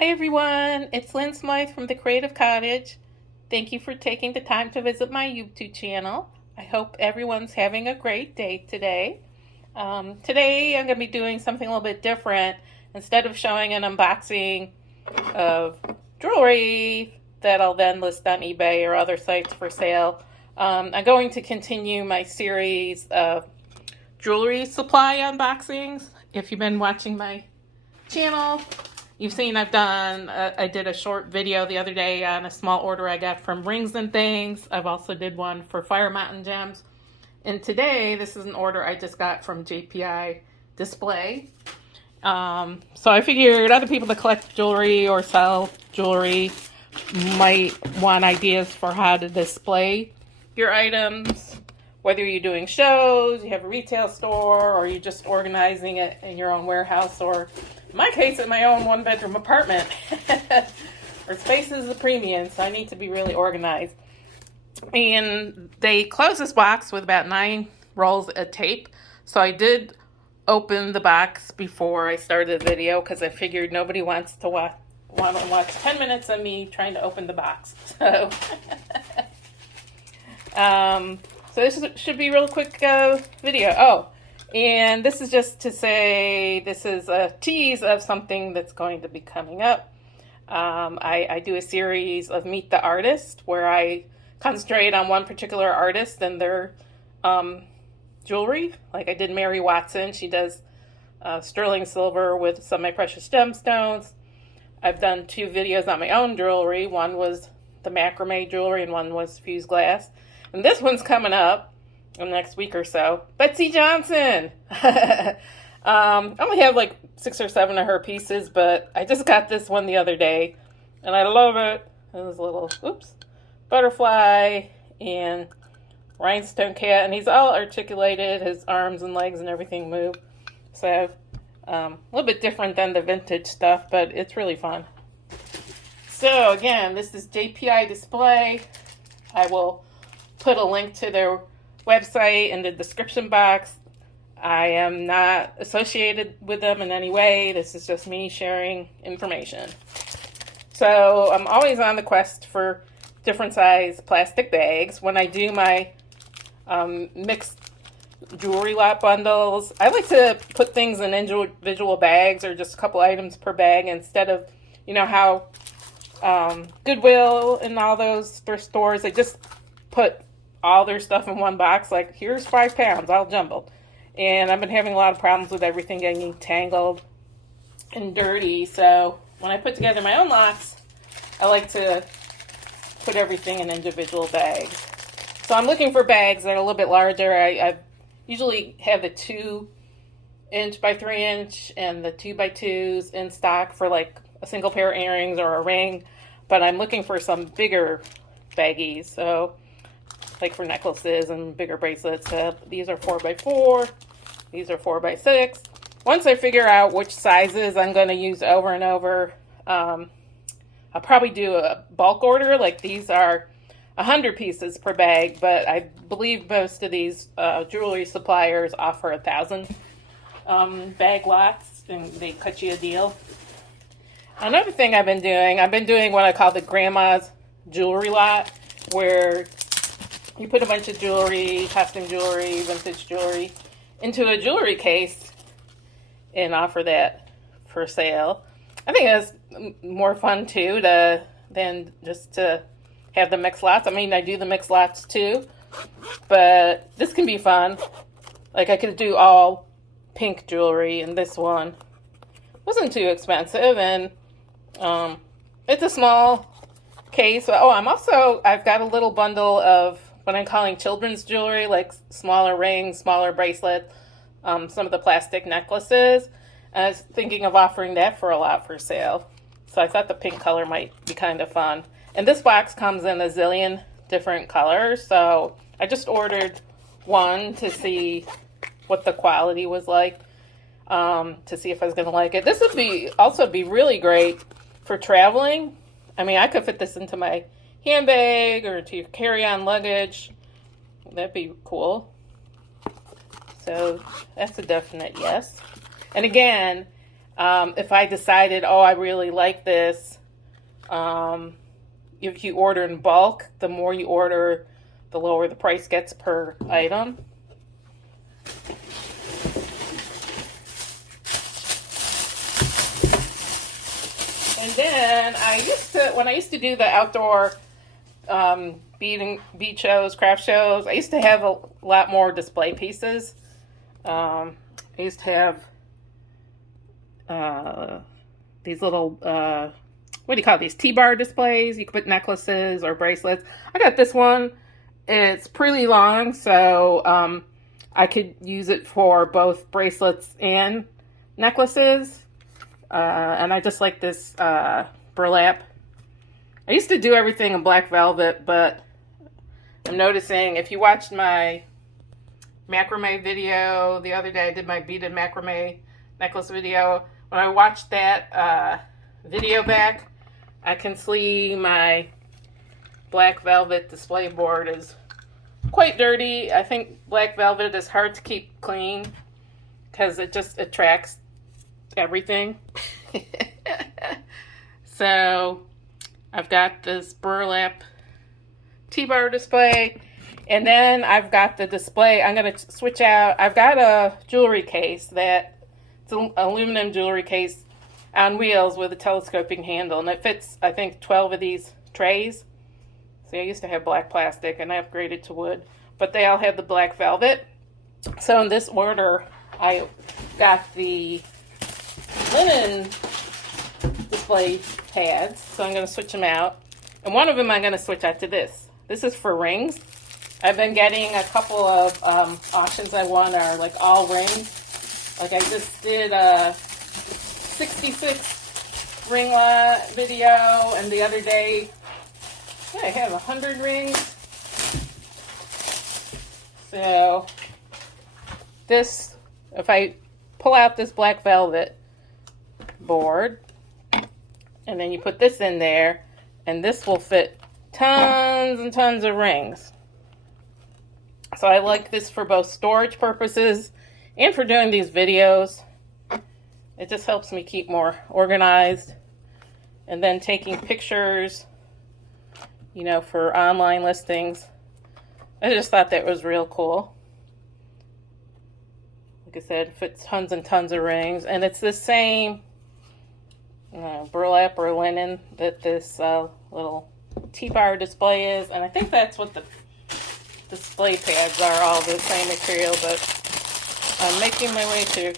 Hi everyone, it's Lynn Smythe from the Creative Cottage. Thank you for taking the time to visit my YouTube channel. I hope everyone's having a great day today. Today I'm going to be doing something a little bit different. Instead of showing an unboxing of jewelry that I'll then list on eBay or other sites for sale, I'm going to continue my series of jewelry supply unboxings. If you've been watching my channel, you've seen I did a short video the other day on a small order I got from Rings and Things. I've also did one for Fire Mountain Gems. And today, this is an order I just got from JPI Display. So I figured other people that collect jewelry or sell jewelry might want ideas for how to display your items. Whether you're doing shows, you have a retail store, or you're just organizing it in your own warehouse, or in my case, in my own one-bedroom apartment. Or space is a premium, so I need to be really organized. And they closed this box with about 9 rolls of tape. So I did open the box before I started the video because I figured nobody wants to watch 10 minutes of me trying to open the box. So, so this should be a real quick video. Oh, and this is just to say this is a tease of something that's going to be coming up. I do a series of Meet the Artist where I concentrate on one particular artist and their jewelry. Like I did Mary Watson. She does sterling silver with some of my precious gemstones. I've done 2 videos on my own jewelry. One was the macrame jewelry and one was fused glass. And this one's coming up in the next week or so. Betsy Johnson! I only have like 6 or 7 of her pieces, but I just got this one the other day, and I love it. It was a little, butterfly and rhinestone cat, and he's all articulated. His arms and legs and everything move. So, a little bit different than the vintage stuff, but it's really fun. So, again, this is JPI Display. I will put a link to their website in the description box. I am not associated with them in any way. This is just me sharing information. So I'm always on the quest for different size plastic bags. When I do my mixed jewelry lot bundles, I like to put things in individual bags or just a couple items per bag instead of, you know, how Goodwill and all those thrift stores, they just put all their stuff in one box, like here's 5 pounds, all jumbled. And I've been having a lot of problems with everything getting tangled and dirty. So when I put together my own lots, I like to put everything in individual bags. So I'm looking for bags that are a little bit larger. I usually have the 2" by 3" and the 2x2s in stock for like a single pair of earrings or a ring. But I'm looking for some bigger baggies. So like for necklaces and bigger bracelets. These are 4x4. These are 4x6. Once I figure out which sizes I'm going to use over and over, I'll probably do a bulk order. Like these are 100 pieces per bag, but I believe most of these jewelry suppliers offer 1,000 bag lots, and they cut you a deal. Another thing I've been doing what I call the grandma's jewelry lot, where you put a bunch of jewelry, costume jewelry, vintage jewelry into a jewelry case and offer that for sale. I think that's more fun too than just to have the mixed lots. I mean, I do the mixed lots too, but this can be fun. Like I could do all pink jewelry, and this one wasn't too expensive, and it's a small case. Oh, I've got a little bundle of what I'm calling children's jewelry, like smaller rings, smaller bracelets, some of the plastic necklaces. And I was thinking of offering that for a lot for sale. So I thought the pink color might be kind of fun. And this box comes in a zillion different colors. So I just ordered one to see what the quality was like, to see if I was going to like it. This would also be really great for traveling. I mean, I could fit this into my handbag or to your carry-on luggage. That'd be cool. So that's a definite yes. And again, If I decided, oh, I really like this, if you order in bulk, the more you order, the lower the price gets per item. And then when I used to do the outdoor bead shows, craft shows, I used to have a lot more display pieces. I used to have these little, what do you call these? TBar displays. You could put necklaces or bracelets. I got this one. It's pretty long, so I could use it for both bracelets and necklaces. And I just like this burlap. I used to do everything in black velvet, but I'm noticing if you watched my macrame video the other day, I did my beaded macrame necklace video. When I watched that video back, I can see my black velvet display board is quite dirty. I think black velvet is hard to keep clean because it just attracts everything. So I've got this burlap TBar display, and then I've got the display. I'm going to switch out. I've got a jewelry case it's an aluminum jewelry case on wheels with a telescoping handle, and it fits, I think, 12 of these trays. See, I used to have black plastic and I upgraded to wood, but they all have the black velvet. So in this order, I got the linen display pads, so I'm going to switch them out. And one of them I'm going to switch out to this. This is for rings. I've been getting a couple of auctions I won are like all rings. Like I just did a 66 ring lot video, and the other day I have 100 rings. So this, if I pull out this black velvet board, and then you put this in there, and this will fit tons and tons of rings. So I like this for both storage purposes and for doing these videos. It just helps me keep more organized. And then taking pictures, you know, for online listings. I just thought that was real cool. Like I said, it fits tons and tons of rings. And it's the same burlap or linen that this little TBar display is. And I think that's what the display pads are, all the same material, but I'm making my way through.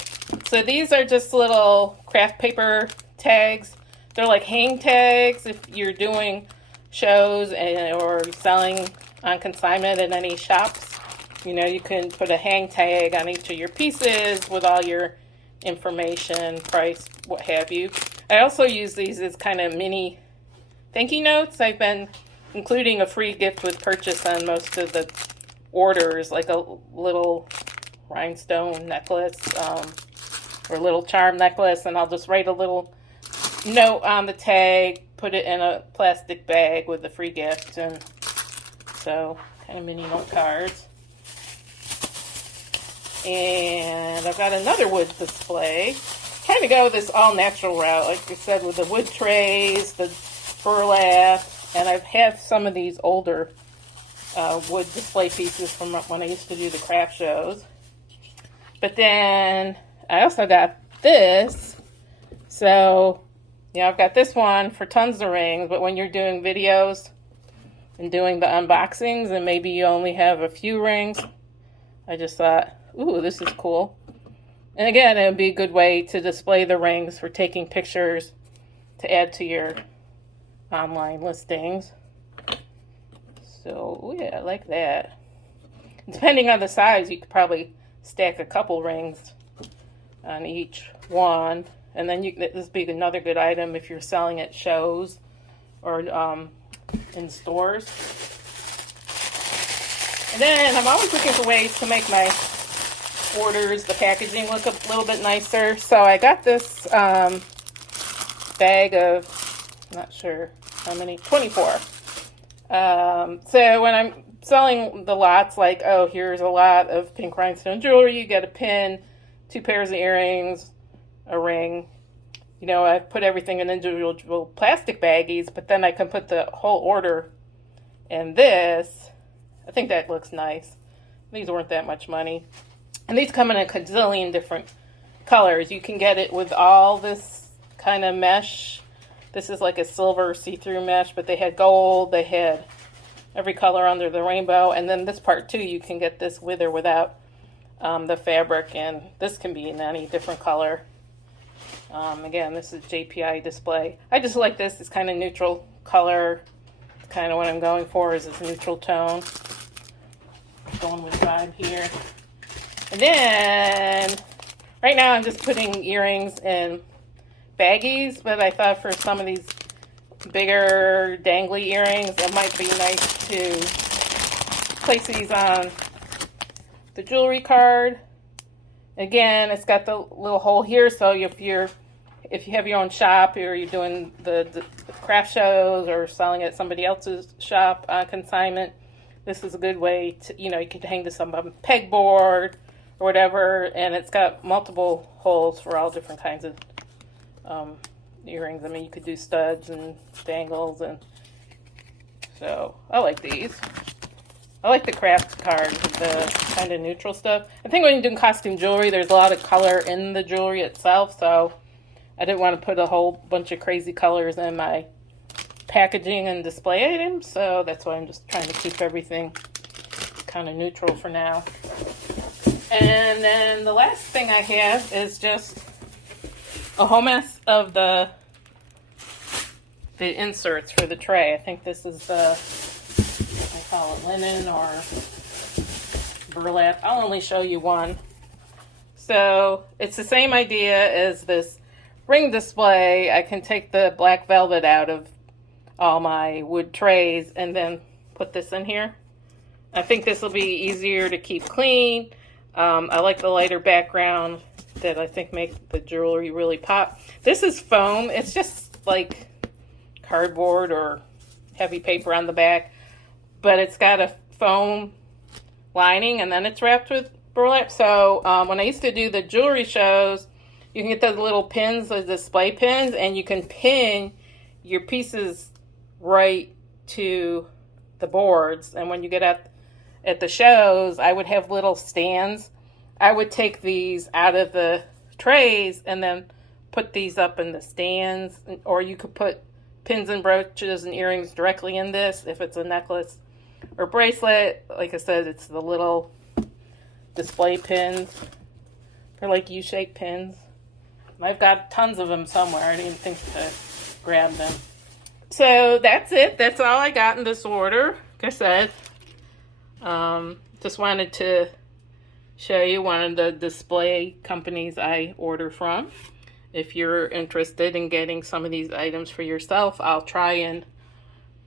So these are just little craft paper tags. They're like hang tags if you're doing shows or selling on consignment at any shops. You know, you can put a hang tag on each of your pieces with all your information, price, what have you. I also use these as kind of mini thank you notes. I've been including a free gift with purchase on most of the orders, like a little rhinestone necklace or little charm necklace, and I'll just write a little note on the tag, put it in a plastic bag with the free gift, and so kind of mini note cards. And I've got another wood display. Kind of go this all natural route, like I said, with the wood trays, the burlap, and I have some of these older wood display pieces from when I used to do the craft shows. But then I also got this. So, you know, I've got this one for tons of rings, but when you're doing videos and doing the unboxings and maybe you only have a few rings, I just thought, ooh, this is cool. And again, it would be a good way to display the rings for taking pictures to add to your online listings. So, yeah, I like that. Depending on the size, you could probably stack a couple rings on each one. And then this would be another good item if you're selling at shows or in stores. And then I'm always looking for ways to make my orders, the packaging, look a little bit nicer. So I got this bag of, I'm not sure how many, 24. So when I'm selling the lots, like, oh, here's a lot of pink rhinestone jewelry, you get a pin, 2 pairs of earrings, a ring, you know, I put everything in individual plastic baggies, but then I can put the whole order in this. I think that looks nice. These weren't that much money. And these come in a gazillion different colors. You can get it with all this kind of mesh. This is like a silver see-through mesh, but they had gold, they had every color under the rainbow. And then this part too, you can get this with or without the fabric, and this can be in any different color. Again, this is JPI Display. I just like this. It's kind of neutral color. It's kind of what I'm going for, is this neutral tone. Going with vibe here. And then, right now I'm just putting earrings in baggies, but I thought for some of these bigger dangly earrings, it might be nice to place these on the jewelry card. Again, it's got the little hole here, so if you have your own shop, or you're doing the craft shows or selling at somebody else's shop on consignment, this is a good way to, you know, you could hang this on a pegboard or whatever, and it's got multiple holes for all different kinds of earrings. I mean, you could do studs and dangles, and so I like these. I like the craft card with the kind of neutral stuff. I think when you're doing costume jewelry, there's a lot of color in the jewelry itself, so I didn't want to put a whole bunch of crazy colors in my packaging and display items, so that's why I'm just trying to keep everything kind of neutral for now. And then the last thing I have is just a whole mess of the inserts for the tray. I think this is I call it linen or burlap. I'll only show you one. So it's the same idea as this ring display. I can take the black velvet out of all my wood trays and then put this in here. I think this will be easier to keep clean. I like the lighter background that I think make the jewelry really pop. This is foam. It's just like cardboard or heavy paper on the back, but it's got a foam lining and then it's wrapped with burlap. So when I used to do the jewelry shows, you can get those little pins, those display pins, and you can pin your pieces right to the boards. And when you get at the shows, I would have little stands. I would take these out of the trays and then put these up in the stands, or you could put pins and brooches and earrings directly in this if it's a necklace or bracelet. Like I said, it's the little display pins. They're like U-shaped pins. I've got tons of them somewhere. I didn't think to grab them. So that's it. That's all I got in this order. Like I said, just wanted to show you one of the display companies I order from. If you're interested in getting some of these items for yourself, I'll try and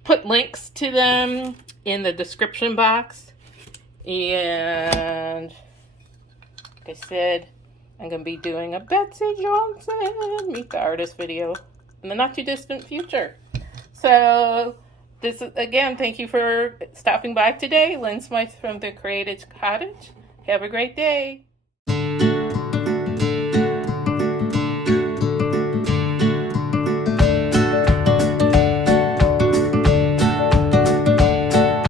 put links to them in the description box. And like I said, I'm going to be doing a Betsy Johnson Meet the Artist video in the not too distant future. So this is, again, thank you for stopping by today. Lynn Smythe from the Creative Cottage. Have a great day.